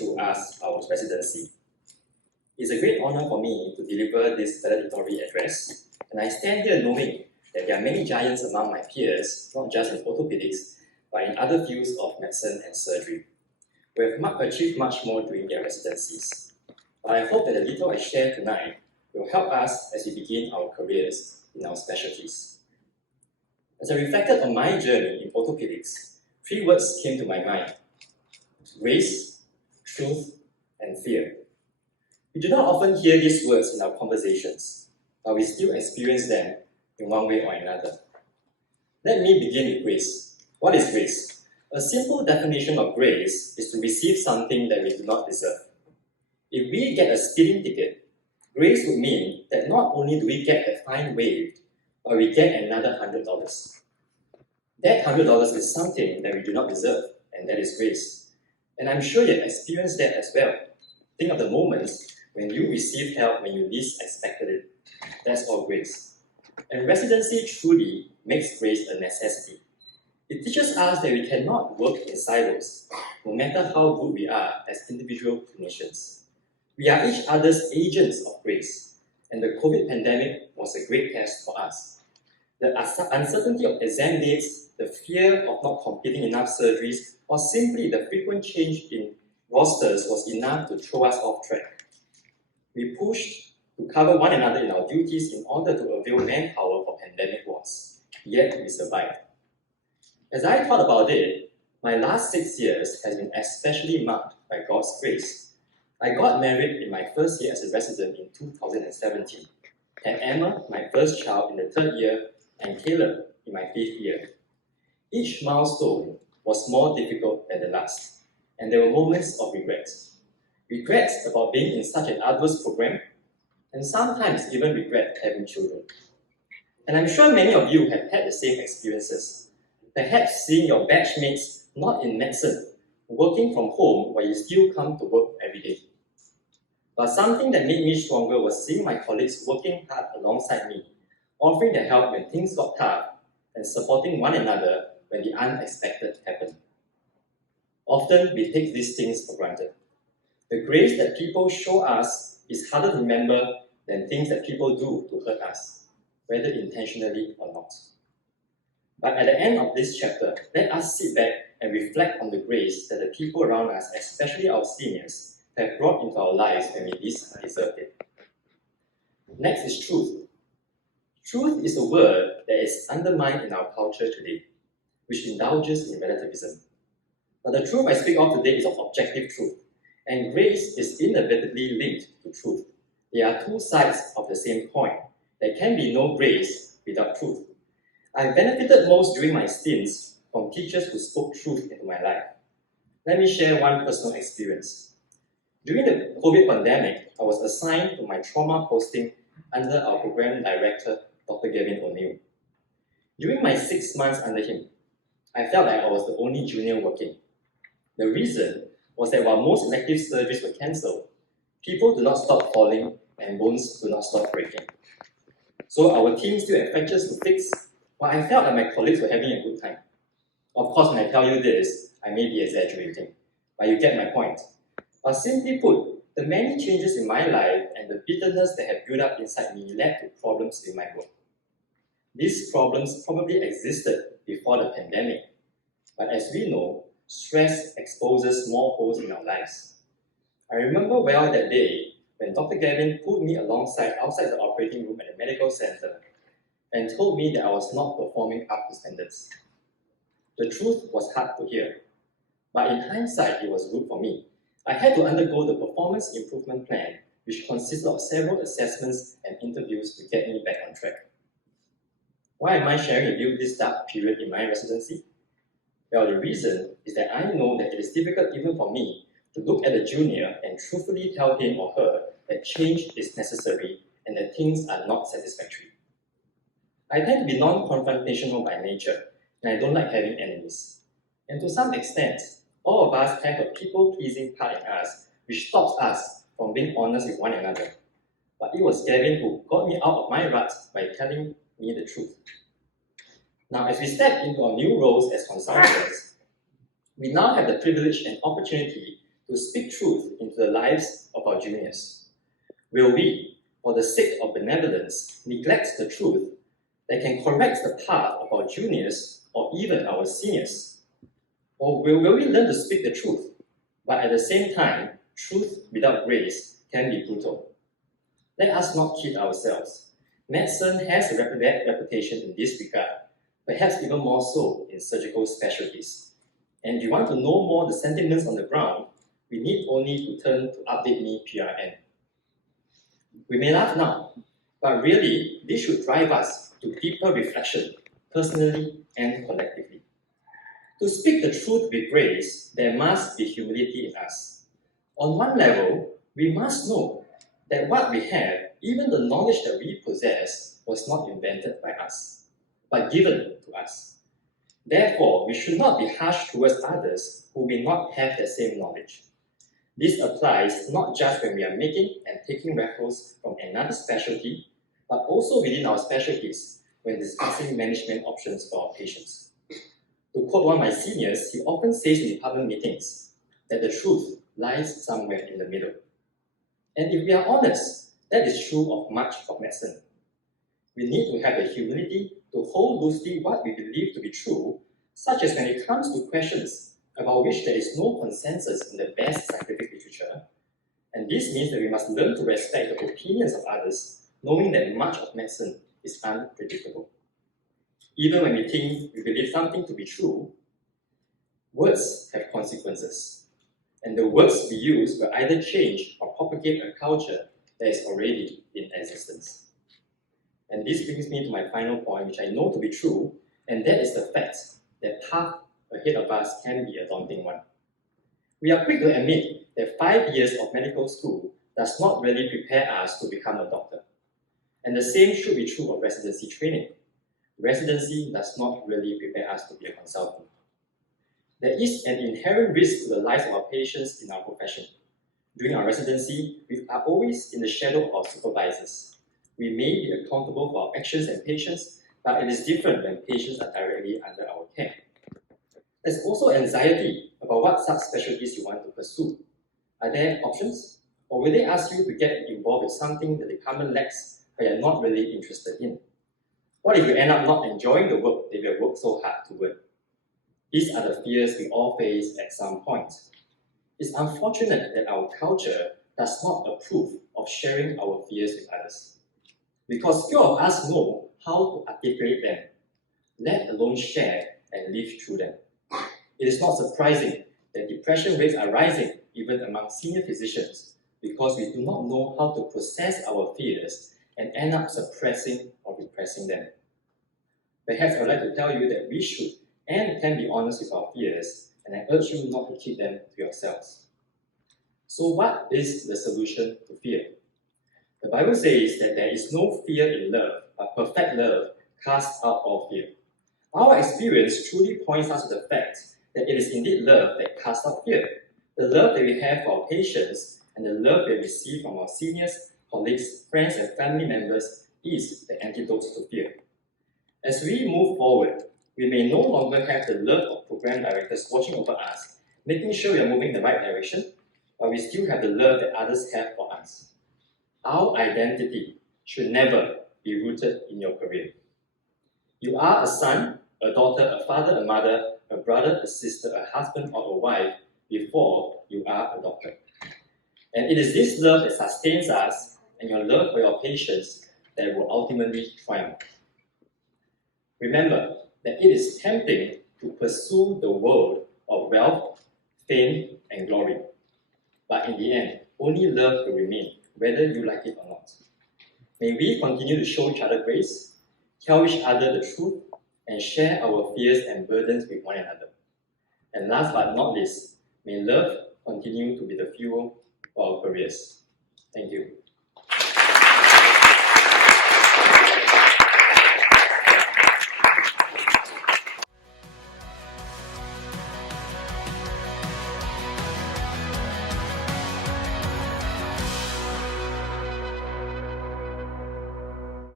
through us, our residency. It's a great honor for me to deliver this valedictorian address, and I stand here knowing that there are many giants among my peers, not just in orthopedics, but in other fields of medicine and surgery, who have achieved much more during their residencies. But I hope that the little I share tonight will help us as we begin our careers in our specialties. As I reflected on my journey in orthopedics, 3 words came to my mind: grace, truth, and fear. We do not often hear these words in our conversations, but we still experience them in one way or another. Let me begin with grace. What is grace? A simple definition of grace is to receive something that we do not deserve. If we get a speeding ticket, grace would mean that not only do we get the fine waived, but we get another $100. That $100 is something that we do not deserve, and that is grace. And I'm sure you've experienced that as well. Think of the moments when you received help when you least expected it. That's all grace. And residency truly makes grace a necessity. It teaches us that we cannot work in silos, no matter how good we are as individual clinicians. We are each other's agents of grace, and the COVID pandemic was a great test for us. The uncertainty of exam dates, the fear of not completing enough surgeries, or simply the frequent change in rosters was enough to throw us off track. We pushed to cover one another in our duties in order to avail manpower for pandemic wards, yet we survived. As I thought about it, my last 6 years has been especially marked by God's grace. I got married in my first year as a resident in 2017, had Emma, my first child, in the 3rd year, and Caleb in my 5th year. Each milestone was more difficult than the last, and there were moments of regrets. Regrets about being in such an arduous program, and sometimes even regret having children. And I'm sure many of you have had the same experiences. Perhaps seeing your batchmates not in medicine, working from home while you still come to work every day. But something that made me stronger was seeing my colleagues working hard alongside me, offering their help when things got tough, and supporting one another when the unexpected happened. Often we take these things for granted. The grace that people show us is harder to remember than things that people do to hurt us, whether intentionally or not. But at the end of this chapter, let us sit back and reflect on the grace that the people around us, especially our seniors, have brought into our lives when we least deserved it. Next is truth. Truth is a word that is undermined in our culture today, which indulges in relativism. But the truth I speak of today is of objective truth, and grace is inevitably linked to truth. They are 2 sides of the same coin. There can be no grace without truth. I benefited most during my stints from teachers who spoke truth into my life. Let me share one personal experience. During the COVID pandemic, I was assigned to my trauma posting under our program director, Dr. Gavin O'Neill. During my 6 months under him, I felt like I was the only junior working. The reason was that while most elective surgeries were cancelled, people do not stop falling and bones do not stop breaking. So our team still had fractures to fix, but I felt like my colleagues were having a good time. Of course, when I tell you this, I may be exaggerating, but you get my point. But simply put, the many changes in my life and the bitterness that had built up inside me led to problems with my work. These problems probably existed before the pandemic, but as we know, stress exposes small holes in our lives. I remember well that day when Dr. Gavin pulled me outside the operating room at the medical center and told me that I was not performing up to standards. The truth was hard to hear, but in hindsight, it was good for me. I had to undergo the performance improvement plan, which consisted of several assessments and interviews to get me back on track. Why am I sharing with you this dark period in my residency? Well, the reason is that I know that it is difficult even for me to look at a junior and truthfully tell him or her that change is necessary and that things are not satisfactory. I tend to be non-confrontational by nature, and I don't like having enemies. And to some extent, all of us have a people-pleasing part in us which stops us from being honest with one another. But it was Gavin who got me out of my rut by telling me the truth. Now, as we step into our new roles as consultants, we now have the privilege and opportunity to speak truth into the lives of our juniors? Will we, for the sake of benevolence, neglect the truth that can correct the path of our juniors or even our seniors? Or will we learn to speak the truth, but at the same time, truth without grace can be brutal? Let us not kid ourselves. Medicine has a reputation in this regard, perhaps even more so in surgical specialties. And if you want to know more the sentiments on the ground, we need only to turn to Update Me PRN. We may laugh now, but really, this should drive us to deeper reflection, personally and collectively. To speak the truth with grace, there must be humility in us. On one level, we must know that what we have, even the knowledge that we possess, was not invented by us, but given to us. Therefore, we should not be harsh towards others who may not have the same knowledge. This applies not just when we are making and taking referrals from another specialty, but also within our specialties when discussing management options for our patients. To quote one of my seniors, he often says in department meetings that the truth lies somewhere in the middle. And if we are honest, that is true of much of medicine. We need to have the humility to hold loosely what we believe to be true, such as when it comes to questions about which there is no consensus in the best scientific literature. And this means that we must learn to respect the opinions of others, knowing that much of medicine is unpredictable. Even when we think we believe something to be true, words have consequences. And the words we use will either change or propagate a culture that is already in existence. And this brings me to my final point, which I know to be true, and that is the fact that path ahead of us can be a daunting one. We are quick to admit that 5 years of medical school does not really prepare us to become a doctor. And the same should be true of residency training. Residency does not really prepare us to be a consultant. There is an inherent risk to the lives of our patients in our profession. During our residency, we are always in the shadow of our supervisors. We may be accountable for our actions and patients, but it is different when patients are directly under our care. There's also anxiety about what subspecialties you want to pursue. Are there options? Or will they ask you to get involved with something the department lacks but you're not really interested in? What if you end up not enjoying the work that you have worked so hard to win? These are the fears we all face at some point. It's unfortunate that our culture does not approve of sharing our fears with others, because few of us know how to articulate them, let alone share and live through them. It is not surprising that depression rates are rising even among senior physicians, because we do not know how to process our fears and end up suppressing or repressing them. Perhaps I would like to tell you that we should and can be honest with our fears, and I urge you not to keep them to yourselves. So what is the solution to fear? The Bible says that there is no fear in love, but perfect love casts out all fear. Our experience truly points us to the fact that it is indeed love that casts out fear. The love that we have for our patients and the love that we receive from our seniors, colleagues, friends, and family members is the antidote to fear. As we move forward, we may no longer have the love of program directors watching over us, making sure we are moving in the right direction, but we still have the love that others have for us. Our identity should never be rooted in your career. You are a son, a daughter, a father, a mother, a brother, a sister, a husband, or a wife before you are a doctor. And it is this love that sustains us and your love for your patients that will ultimately triumph. Remember that it is tempting to pursue the world of wealth, fame, and glory. But in the end, only love will remain, whether you like it or not. May we continue to show each other grace, tell each other the truth, and share our fears and burdens with one another. And last but not least, may love continue to be the fuel for our careers. Thank you.